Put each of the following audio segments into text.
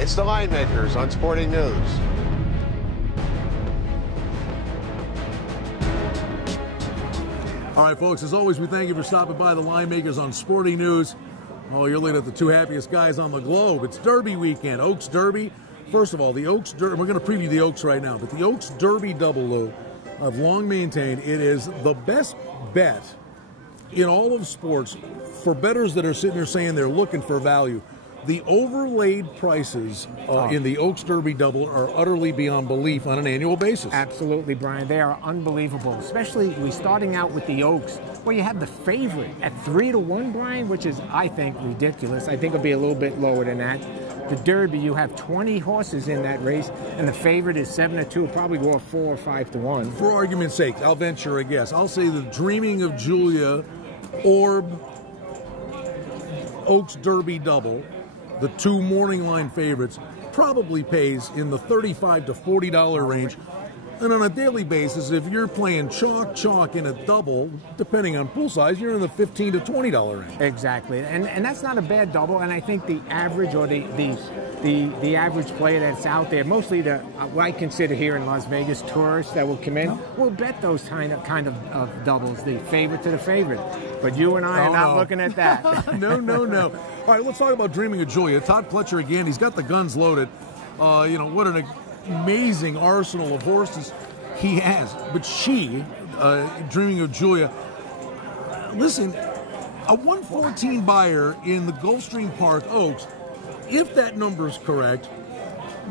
It's the Linemakers on Sporting News. All right, folks, as always, we thank you for stopping by the Linemakers on Sporting News. Oh, you're looking at the two happiest guys on the globe. It's Derby weekend, Oaks Derby. First of all, the Oaks Derby, we're going to preview the Oaks right now, but the Oaks Derby double, Lou, I've long maintained it is the best bet in all of sports for bettors that are sitting there saying they're looking for value. The overlaid prices in the Oaks Derby double are utterly beyond belief on an annual basis. Absolutely, Brian. They are unbelievable, especially we starting out with the Oaks, where you have the favorite at 3-1, Brian, which is, I think, ridiculous. I think it'll be a little bit lower than that. The Derby, you have 20 horses in that race, and the favorite is 7-2, probably go 4 or 5-1. For argument's sake, I'll venture a guess. I'll say the Dreaming of Julia, Orb, Oaks Derby double, the two morning line favorites, probably pays in the $35 to $40 range. And on a daily basis, if you're playing chalk in a double, depending on pool size, you're in the $15 to $20 range. Exactly, and that's not a bad double. And I think the average or the average player that's out there, mostly the what I consider here in Las Vegas tourists that will come in, will bet those kind of doubles, the favorite to the favorite. But you and I are not looking at that. No. All right, let's talk about Dreaming of Julia. Todd Pletcher again. He's got the guns loaded. What an amazing arsenal of horses he has. But she, Dreaming of Julia, listen, a 114 buyer in the Gulfstream Park Oaks, if that number is correct,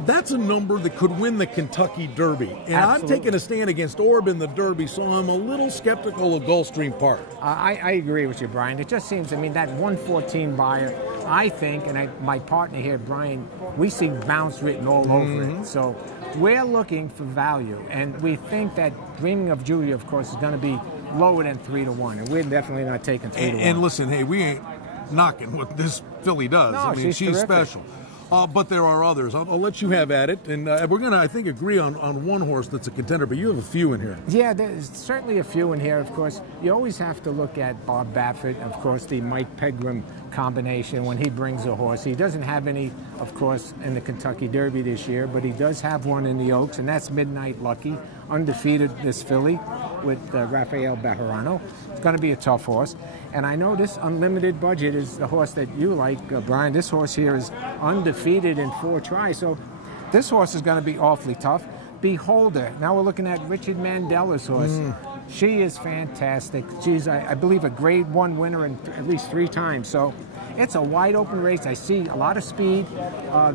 that's a number that could win the Kentucky Derby. And I'm taking a stand against Orb in the Derby, so I'm a little skeptical of Gulfstream Park. I agree with you, Brian. It just seems, I mean, that 114 buyer, I think, and my partner here, Brian, we see bounce written all over it. So we're looking for value, and we think that Dreaming of Julia, of course, is going to be lower than 3-1, and we're definitely not taking 3-1. And listen, hey, we ain't knocking what this filly does. No, I mean, she's terrific. Special. But there are others. I'll let you have at it. And we're going to, I think, agree on one horse that's a contender, but you have a few in here. Yeah, there's certainly a few in here, of course. You always have to look at Bob Baffert, of course, the Mike Pegram combination when he brings a horse. He doesn't have any, of course, in the Kentucky Derby this year, but he does have one in the Oaks, and that's Midnight Lucky, undefeated this filly with Rafael Bejarano. It's going to be a tough horse. And I know this Unlimited Budget is the horse that you like, Brian. This horse here is undefeated in 4 tries. So this horse is going to be awfully tough. Beholder. Now we're looking at Richard Mandela's horse. She is fantastic. She's, I believe, a Grade 1 winner in at least 3 times. So it's a wide open race. I see a lot of speed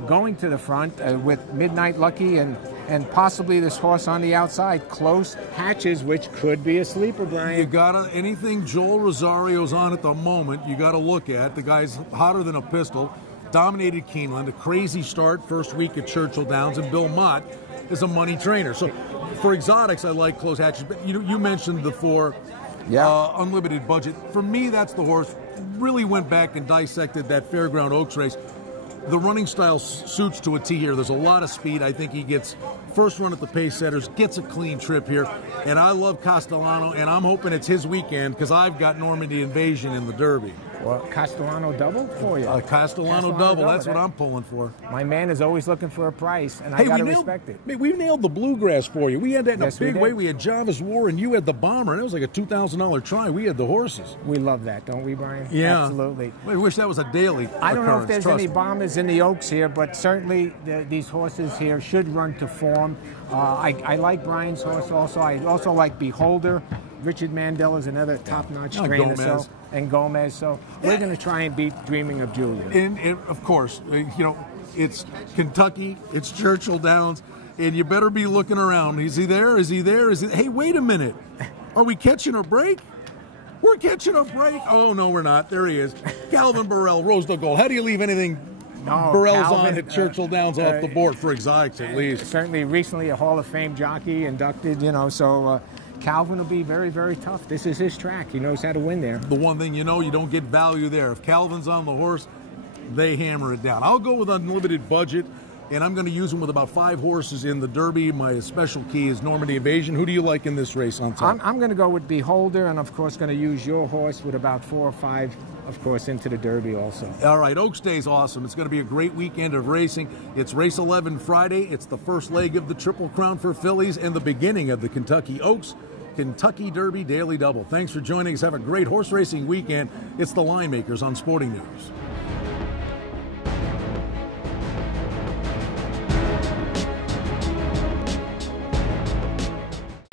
going to the front with Midnight Lucky and possibly this horse on the outside. Close Hatches, which could be a sleeper, Brian. You gotta, anything Joel Rosario's on at the moment, you gotta look at. The guy's hotter than a pistol. Dominated Keeneland, a crazy start first week at Churchill Downs, and Bill Mott is a money trainer. So for exotics, I like Close Hatches. But you mentioned the 4 Unlimited Budget. For me, that's the horse. Really went back and dissected that Fairground Oaks race. The running style suits to a T here. There's a lot of speed. I think he gets first run at the pace setters, gets a clean trip here. And I love Castellano, and I'm hoping it's his weekend because I've got Normandy Invasion in the Derby. Well, Castellano double for you. Castellano double, that's what I'm pulling for. My man is always looking for a price, and I got to respect it. We nailed the Bluegrass for you. We had that in a big way. We had Java's War, and you had the Bomber, and it was like a $2,000 try. We had the horses. We love that, don't we, Brian? Yeah. Absolutely. I wish that was a daily I don't know if there's any me. Bombers in the Oaks here, but certainly these horses here should run to form. I like Brian's horse also. I also like Beholder. Richard Mandela is another top-notch trainer. Gomez. And Gomez. So we're going to try and beat Dreaming of Julia. And of course, it's Kentucky, it's Churchill Downs, and you better be looking around. Is he there? Is he there? Hey, wait a minute. Are we catching a break? We're catching a break. Oh, no, we're not. There he is. Calvin Burrell, Rosedale Gold. How do you leave anything Burrell's on at Churchill Downs off the board for exotics at least? Certainly recently a Hall of Fame jockey inducted, so Calvin will be very, very tough. This is his track. He knows how to win there. The one thing you don't get value there. If Calvin's on the horse, they hammer it down. I'll go with Unlimited Budget. and I'm going to use them with about 5 horses in the Derby. My special key is Normandy Invasion. Who do you like in this race on top? I'm going to go with Beholder, and of course going to use your horse with about 4 or 5, of course, into the Derby also. All right, Oaks Day is awesome. It's going to be a great weekend of racing. It's race 11 Friday. It's the first leg of the Triple Crown for fillies and the beginning of the Kentucky Oaks Kentucky Derby Daily Double. Thanks for joining us. Have a great horse racing weekend. It's the Linemakers on Sporting News.